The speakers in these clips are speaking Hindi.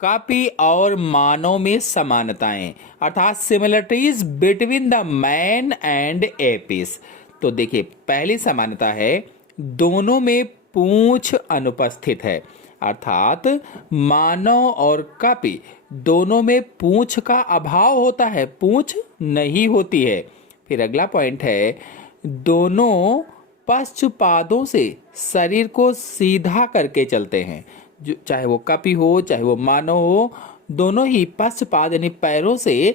कापी और मानव में समानताएं, अर्थात similarities between the man and Apis. तो देखिए, पहली समानता है दोनों में पूंछ अनुपस्थित है, अर्थात मानव और कापी दोनों में पूंछ का अभाव होता है, पूंछ नहीं होती है। फिर अगला पॉइंट है दोनों पश्चपादों से शरीर को सीधा करके चलते हैं, जो चाहे वो कापी हो चाहे वो मानव हो, दोनों ही पश्चपाद यानी पैरों से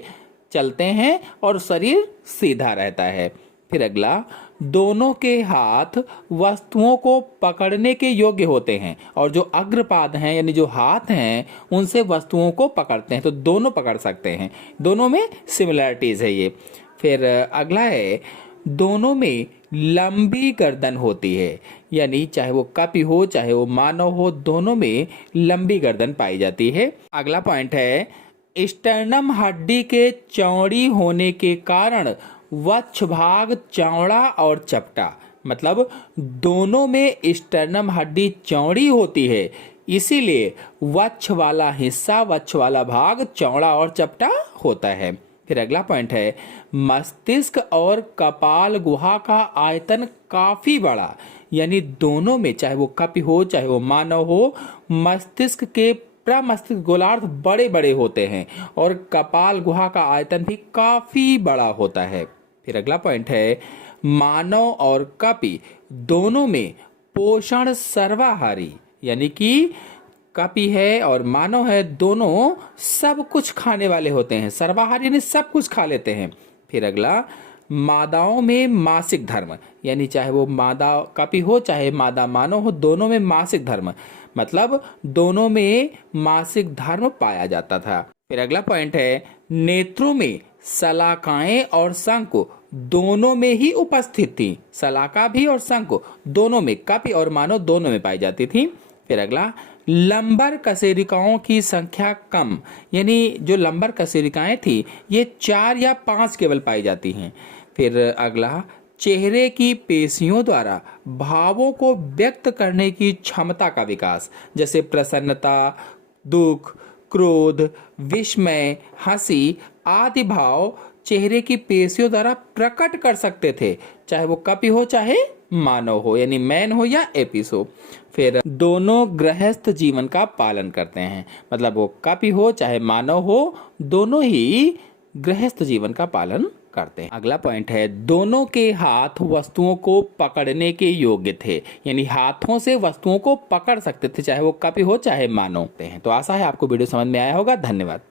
चलते हैं और शरीर सीधा रहता है। फिर अगला, दोनों के हाथ वस्तुओं को पकड़ने के योग्य होते हैं और जो अग्रपाद हैं यानी जो हाथ हैं उनसे वस्तुओं को पकड़ते हैं, तो दोनों पकड़ सकते हैं, दोनों में सिमिलरिटीज है ये। फिर अगला है दोनों में लंबी गर्दन होती है, यानी चाहे वो कापी हो चाहे वो मानव हो, दोनों में लंबी गर्दन पाई जाती है। अगला पॉइंट है स्टर्नम हड्डी के चौड़ी होने के कारण वक्ष भाग चौड़ा और चपटा, मतलब दोनों में स्टर्नम हड्डी चौड़ी होती है, इसीलिए वक्ष वाला हिस्सा, वक्ष वाला भाग चौड़ा और चपटा होता है। फिर अगला पॉइंट है मस्तिष्क और कपाल गुहा का आयतन काफी बड़ा, यानी दोनों में चाहे वो कापी हो चाहे वो मानव हो, मस्तिष्क के प्रमस्तिष्क गोलार्ध बड़े बड़े होते हैं और कपाल गुहा का आयतन भी काफी बड़ा होता है। फिर अगला पॉइंट है मानव और कापी दोनों में पोषण सर्वाहारी, यानी कि कापी है और मानव है, दोनों सब कुछ खाने वाले होते हैं, सर्वाहारी यानी सब कुछ खा लेते हैं। फिर अगला मादाओं में मासिक धर्म, यानी चाहे वो मादा कापी हो चाहे मादा मानव हो, दोनों में मासिक धर्म, मतलब दोनों में मासिक धर्म पाया जाता था। फिर अगला पॉइंट है नेत्रों में शलाकाएं और शंकु दोनों में ही उपस्थित थी, शलाका भी और शंकु दोनों में, कापी और मानव दोनों में पाई जाती थी। फिर अगला लंबर कशेरुकाओं की संख्या कम, यानी जो लंबर कशेरुकाएं थी ये 4 या 5 केवल पाई जाती हैं। फिर अगला चेहरे की पेशियों द्वारा भावों को व्यक्त करने की क्षमता का विकास, जैसे प्रसन्नता, दुख, क्रोध, विस्मय, हंसी आदि भाव चेहरे की पेशियों द्वारा प्रकट कर सकते थे, चाहे वो कापी हो चाहे मानव हो, यानी मैन हो या एपिस हो। फिर दोनों गृहस्थ जीवन का पालन करते हैं, मतलब वो कापी हो चाहे मानव हो, दोनों ही गृहस्थ जीवन का पालन करते हैं। अगला पॉइंट है दोनों के हाथ वस्तुओं को पकड़ने के योग्य थे, यानी हाथों से वस्तुओं को पकड़ सकते थे, चाहे वो कापी हो चाहे मानव। तो आशा है आपको वीडियो समझ में आया होगा। धन्यवाद।